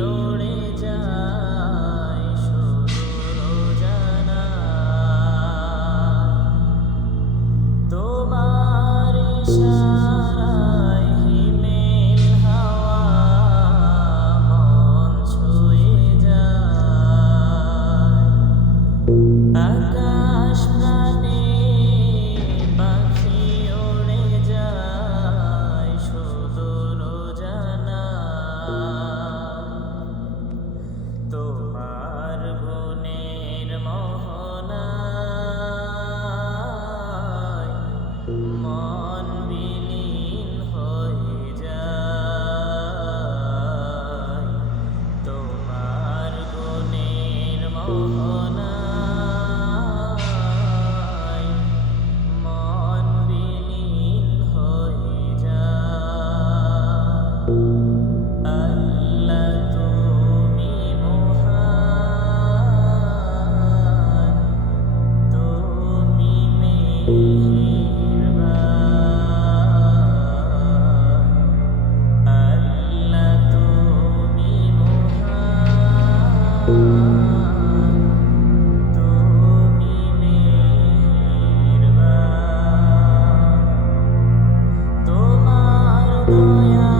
উড়ে যায় সুদূর জানায়। তোমার ইশারায় হিমেল হাওয়া মন ছুঁয়ে যায়। আকাশ প্রাণে পাখি উড়ে যায় সুদূর জানায়। তোমার গুণের মোহনায় মন বিলীন হয়ে যায়। তোমার গুণের মোহনায় মন বিলীন হয়ে যায়। আল্লাহ তুমি মহান, তুমি মেহেরবান। আল্লাহ তুমি মহান, তুমি মেহেরবান। তোমার দয়া